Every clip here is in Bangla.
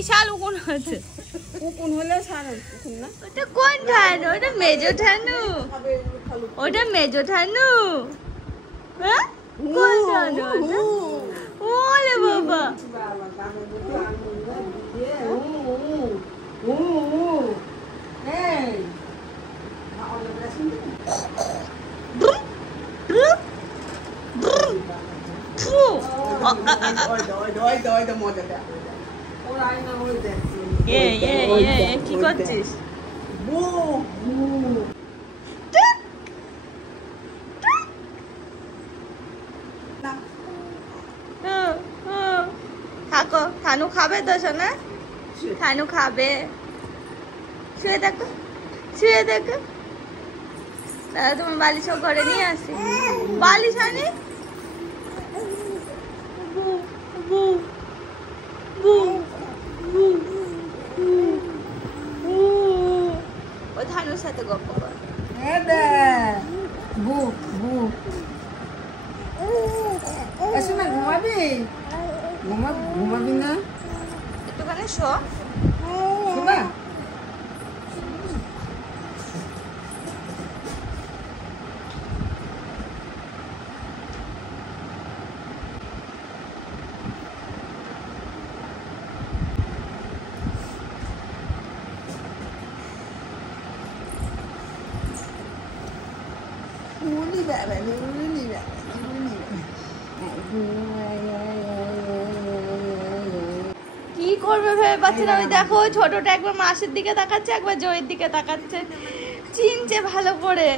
বিশাল উকুন হয়েছে। উকুন হলে সারা উকুন না। ওটা কোন ঠানু? ওটা মেজো ঠানু। ওটা মেজো ঠানু। হ্যাঁ কোন ঠানু ওটা? ওলে বাবা। কি করছিস? থাকো, থানু খাবে তো সোনা? থানু খাবে। শুয়ে দেখো, শুয়ে দেখো। দাদা তোমার বালিশও ঘরে নিয়ে আসি। বালিশ আনি। ও থানুর সাথে গল্প কর। ঘুমাবি? ঘুমাবি না? একটুখানি শো। কি করবে ভেবে পাচ্ছি না। ওই দেখো ছোটটা একবার মাসির দিকে তাকাচ্ছে, একবার জয়ের দিকে তাকাচ্ছে, চিনছে ভালো করে।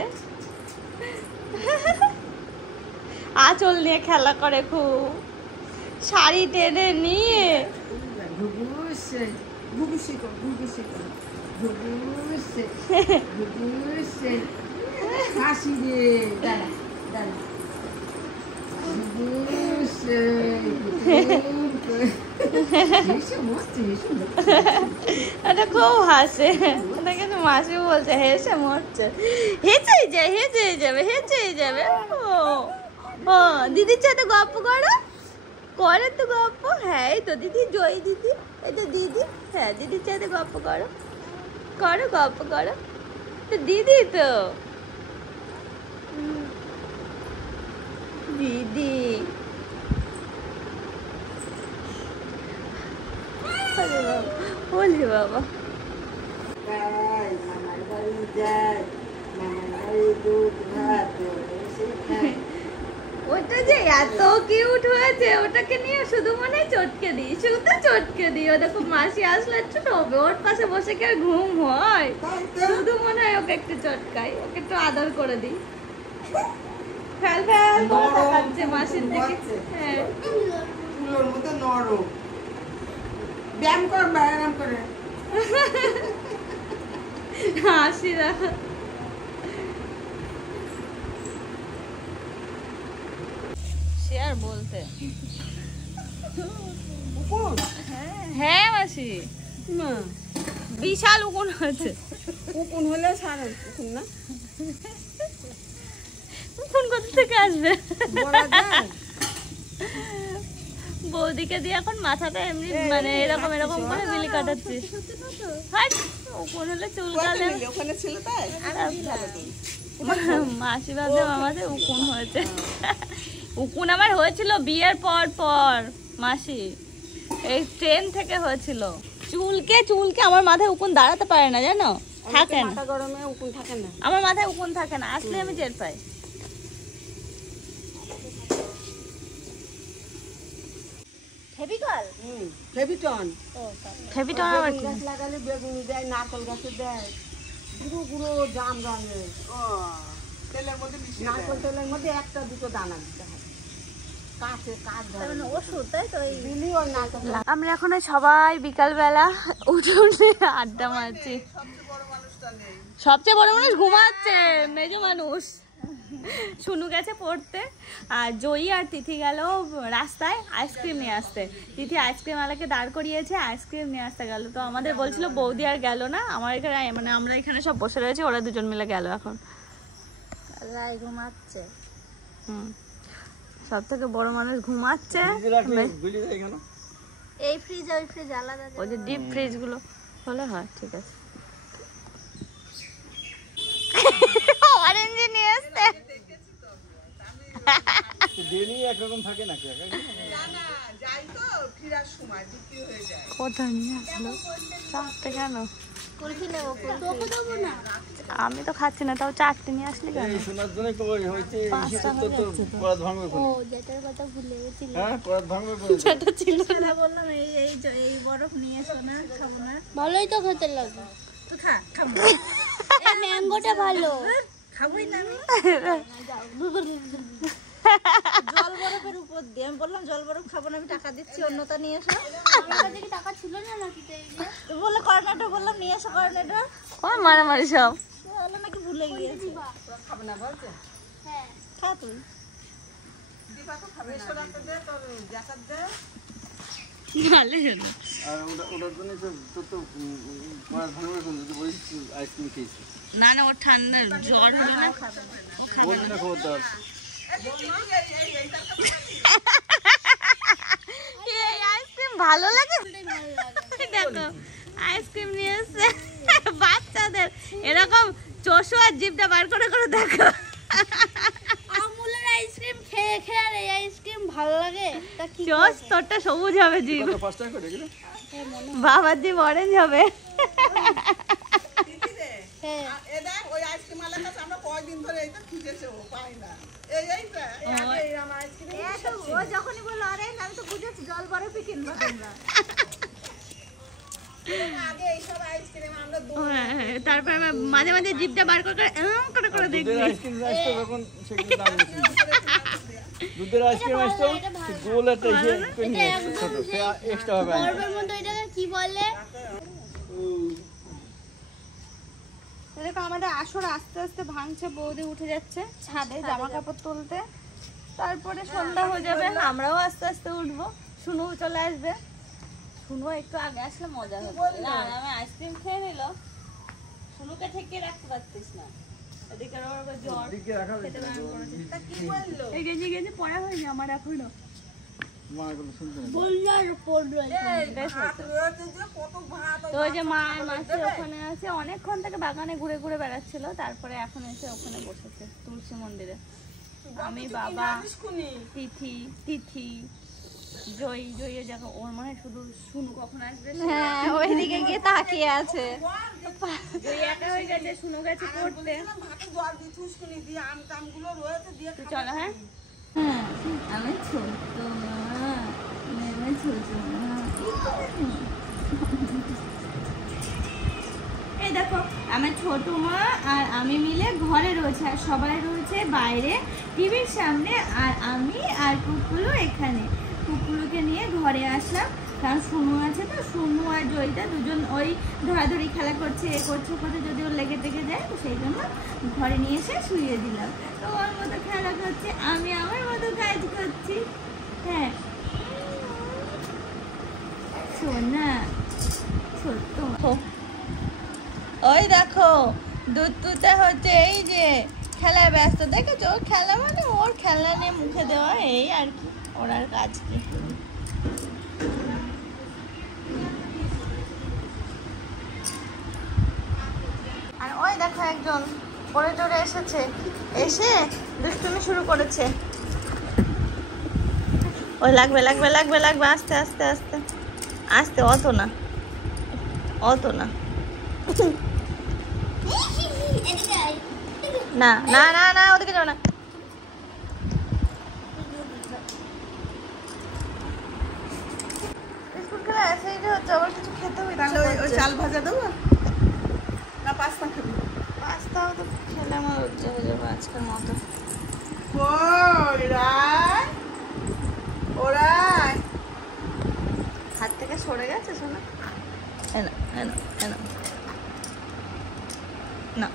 আঁচল নিয়ে খেলা করে খুব, শাড়ি টেনে নিয়ে। এটা খুব হাসে, এটা কিন্তু মাসি বলছে হেসে মরছে। হেঁচেই যায়, হেঁচেই যাবে, হেঁচেই যাবে। ও দিদির সাথে গল্প করো, করে তো গল্প। হ্যাঁ এই তো দিদি, জয় দিদি, এই তো দিদি। হ্যাঁ দিদির সাথে গল্প করো, করো গল্প করো। তো দিদি তো দিদি। ওলে বাবা। ওটা যে এত কিউট হয়েছে, ওটাকে নিয়ে শুধু মনে চটকে দিই, শুধু চটকে দিই। ও দেখো মাসি আসলে একটু হবে, ওর পাশে বসে কি আর ঘুম হয়? শুধু মনে হয় ওকে একটু চটকাই, ওকে একটু আদর করে দিই। ফেল ফেল করে তাকাচ্ছে মাসির দিকে। হ্যাঁ ফুলের মতো নরম। ব্যায়াম কর, ব্যায়াম করে হাসি দেখো। সে আর বলতে। হ্যাঁ মাসি, বিশাল উকুন হয়েছে। উকুন হলে সারা উকুন না। উকুন কোথা থেকে আসবে? বৌদিকে দিয়ে এখন মাথাটা এমনি মানে এরকম এরকম করে বিলি কাটাচ্ছিস। উকুন হলে চুলকালে মাসি ভাবছে আমাদের উকুন হয়েছে। উকুন আমার হয়েছিল বিয়ের পর পর মাসি, এই ট্রেন থেকে হয়েছিল। চুলকে চুলকে আমার মাথায় উকুন দাঁড়াতে পারে না, জানো? থাকে না, গরমে উকুন থাকে না আমার মাথায় উকুন থাকে না, আসলে আমি টের পাই। ফেভিকল, ফেভিটন। ফেভিটন আবার কি? গাছ লাগালে বেগুনি দেয়, নারকেল গাছে দেয়, গুঁড়ো গুঁড়ো জাম রঙের। তেলের মধ্যে নারকেল তেলের মধ্যে একটা দুটো দানা দিতে হয়। আমরা এখন সবাই বিকাল বেলা উঠোনে আড্ডা মারছি। সবচেয়ে বড় মানুষ ঘুমাচ্ছে, মেজো মানুষ শুনু গেছে পড়তে, আর জয়ী আর তিথি গেল রাস্তায় আইসক্রিম নিয়ে আসতে। তিথি আইসক্রিম আলাকে দাঁড় করিয়েছে, আইসক্রিম নিয়ে আসতে গেল। তো আমাদের বলছিল বৌদি আর গেল না, আমার এখানে মানে আমরা এখানে সব বসে রয়েছি, ওরা দুজন মিলে গেল। এখন ঘুমাচ্ছে। সব থেকে বড় মানুষ ঘুমাচ্ছে। এই ফ্রিজ ওই ফ্রিজ আলাদা। ওই যে ডিপ ফ্রিজ গুলো হলে হয়। ঠিক আছে, অরেঞ্জ নিয়ে আসতে ডেলি একরকম থাকে নাকি? কোথা নিয়ে আসলো? চারটে কেন? কুলফি নেবো, কুলফি দেবো না। আমি তো খাচ্ছি না, তাও চারটে নিয়ে আসলি কেন? এই শোনার জন্য কই হইছে পাঁচটা হয়ে যাচ্ছে তো। করাত ভাঙবে ও যেটার কথা ভুলে গেছি। হ্যাঁ করাত ভাঙবে করে। সেটা ছিল না। বললাম এই বরফ নিয়ে এসো না, খাবো না। ভালোই তো খেতে লাগে। তো খা, খাবো। এই ম্যাঙ্গোটা ভালো। খাবোই না আমি। জল বরফের উপর দিয়ে আমি বললাম জল বরফ খাবো না, আমি টাকা দিচ্ছি, অন্যটা নিয়ে এসো। আমার কাছে কি টাকা ছিল না নাকি? তো বললে কর্নেটো, বললাম নিয়ে এসো কর্নেটো। ওই মারামারি সব। বললো নাকি ভুলে গিয়েছি। খাবে না বলছে? হ্যাঁ খা তুই। দিবা তো খাবে না। সোডাতে দে, তোর গ্যাসার দে। ভালো হলো। আর ওটার জন্য তো তো করাত ভাঙবে কোন যদি বলি আইসক্রিম খেয়েছি। না না, ওর ঠান্ডা জ্বর হলো না, ও খাবে বলবি না খবরদার। এই আইসক্রিম ভালো লাগে? দেখো আইসক্রিম নিয়ে এসছে বাচ্চাদের, এরকম চশু আর জিভটা বার করে করে দেখো। আমুলের আইসক্রিম খেয়ে খেয়ে আর এই আইসক্রিম ভালো লাগে তা কি? চোষ তোরটা সবুজ হবে জিভ, কত 5 টাকা করে গেল? বাবার জিভ অরেঞ্জ হবে। হ্যাঁ এ দেখ ওই আইসক্রিম আলার কাছে আমরা কয়দিন ধরে এইটা খুঁজেছে, ও পাই না। এইটা এই আমার আইসক্রিম। ও যখনই বললো অরেঞ্জ আমি তো বুঝেছি জল বরফই কিনবা তোমরা। আগে এইসব আইসক্রিম আমরা হ্যাঁ, তারপর আমি মাঝে মাঝে জিভটা বার করে করে করে দেখবি। দুধের আইসক্রিম আসতো তখন সেগুলো দাম বেশি। দুধের আইসক্রিম আসতো গোল একটা ইয়ে নিয়ে ছোট, সে এক্সট্রা হবে। বরফের মধ্যে এটাকে কি বলে? দেখো আমাদের আসর আস্তে আস্তে ভাঙছে, বৌদি উঠে যাচ্ছে ছাদে জামা কাপড় তুলতে, তারপরে সন্ধ্যা হয়ে যাবে, আমরাও আস্তে আস্তে উঠবো, শুনু চলে আসবে। শুনু একটু আগে আসলে মজা হবে। না আমি আইসক্রিম খেয়ে নিল, শুনুকে ঠেকিয়ে রাখতে পারতিস না, এদিকে ওর জ্বর দিকে রাখা খেতে বারণ করেছে। তা কি বললো? এই গেঞ্জি গেঞ্জি পড়া হয়নি আমার এখনো। মা গুলো শুনতে না। বললো আর পড়লো। ভাত রয়েছে যে কত ভাত। তো ওই যে মা মাসি ওখানে আছে, অনেকক্ষণ থেকে বাগানে ঘুরে ঘুরে বেড়াচ্ছিল, তারপরে এখন এসে ওখানে বসেছে তুলসী মন্দিরে। আমি বাবা তিথি তিথি জয়ী জয়ী দেখো, ওর মনে শুধু শুনু কখন আসবে। হ্যাঁ ওইদিকে গিয়ে তাকিয়ে আছে। জয়ী একা হয়ে গেছে, শুনু গেছে পড়তে। ভাতে জল দিয়ে থুসকুনি দিয়ে আম টামগুলো রয়েছে দিয়ে তো চলো। হ্যাঁ আমি ছোট আমি ছোট। এই দেখো আমার ছোট মা আর আমি মিলে ঘরে রয়েছে, আর সবাই রয়েছে বাইরে টিভির সামনে, আর আমি আর কুকুলু এখানে। কুকুলুকে নিয়ে ঘরে আসলাম, কারণ শুনু আছে তো, শুনু আর জয়ীটা দুজন ওই ধরাধরি খেলা করছে, এ করছে করছে, যদি ওর লেগে টেগে যায় তো সেই জন্য ঘরে নিয়ে এসে শুইয়ে দিলাম। তো ওর মতো খেলা করছে, আমি আমার মতো কাজ করছি। হ্যাঁ সোনা ছোট্ট। ওই দেখো দুধ তুতে হচ্ছে, এই যে খেলায় ব্যস্ত, দেখেছো? খেলা মানে ওর খেলনা নিয়ে মুখে দেওয়া, এই আর কি, ওর আর কাজ কি। আর ওই দেখো একজন পরে টরে এসেছে, এসে দুষ্টুমি শুরু করেছে। ওই লাগবে লাগবে লাগবে লাগবে, আস্তে আস্তে আস্তে আস্তে, অত না অত না। না না না না, ওদিকে যাও না। বিস্কুট খেলে এসেই যে হচ্ছে, আবার কিছু খেতে হবে। তাহলে ওই চাল ভাজা দেবো না পাস্তা খাবি? পাস্তাও তো খেলে আমার লজ্জা হয়ে যাবে আজকের মতো। ওরাই ওরাই হাত থেকে সরে গেছে শোনা। এনা এনা এনা না,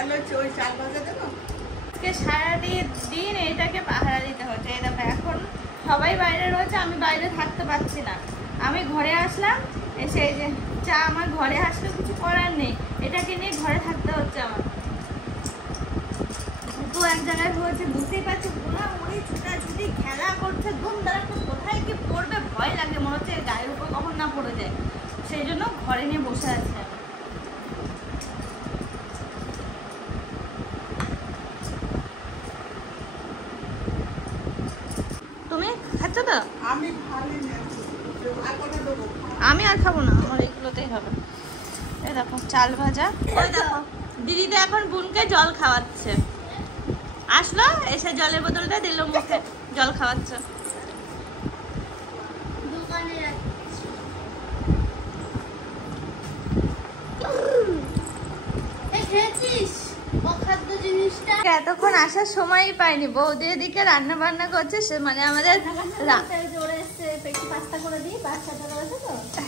এলো ওই চাল ভাজা দেবো। আজকে সারাদিন এটাকে পাহারা দিতে হচ্ছে। এই দেখো এখন সবাই বাইরে রয়েছে, আমি বাইরে থাকতে পারছি না, আমি ঘরে আসলাম, এসে এই যে চা আমার ঘরে আসলে কিছু করার নেই, এটাকে নিয়ে ঘরে থাকতে হচ্ছে আমার। এক জায়গায় হয়েছে বুঝতেই পারছো, ঘোরাঘুরি ছুটাছুটি খেলা করছে, ধুম ধারা, কোথায় কি পড়বে ভয় লাগে, মনে হচ্ছে গায়ের উপর কখন না পড়ে যায়, সেই জন্য ঘরে নিয়ে বসে আছে। তুমি খাচ্ছ তো? আমি আর খাবো না, আমার এগুলোতেই হবে। এই দেখো চাল ভাজা, ওই দেখো দিদি তো এখন বোনকে জল খাওয়াচ্ছে, আসলো এসে জলের বোতলটা দিল মুখে, জল খাওয়াচ্ছে। এতক্ষণ আসার সময়ই পাইনি, বৌদি এদিকে রান্না বান্না করছে, সে মানে আমাদের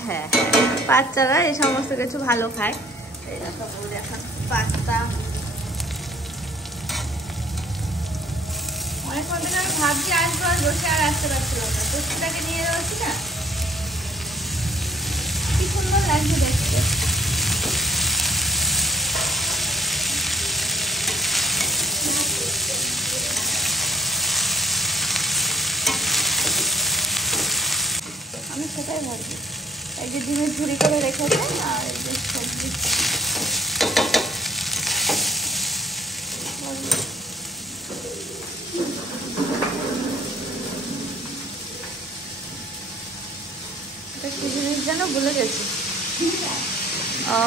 হ্যাঁ বাচ্চারা এই সমস্ত কিছু ভালো খায়। এই দেখো বৌদি এখন পাস্তা, অনেকক্ষণ থেকে আমি ভাবছি আসবো আর বসে আর আসতে পারছিল না, পুষ্টিটাকে নিয়ে যাচ্ছি না, কি সুন্দর লাগছে দেখতে। আমি সেটাই ভাবছি, এই যে ডিমের ঝুড়ি করে রেখেছে আর এই যে সবজি, এটা কি জিনিস যেন ভুলে গেছি। ও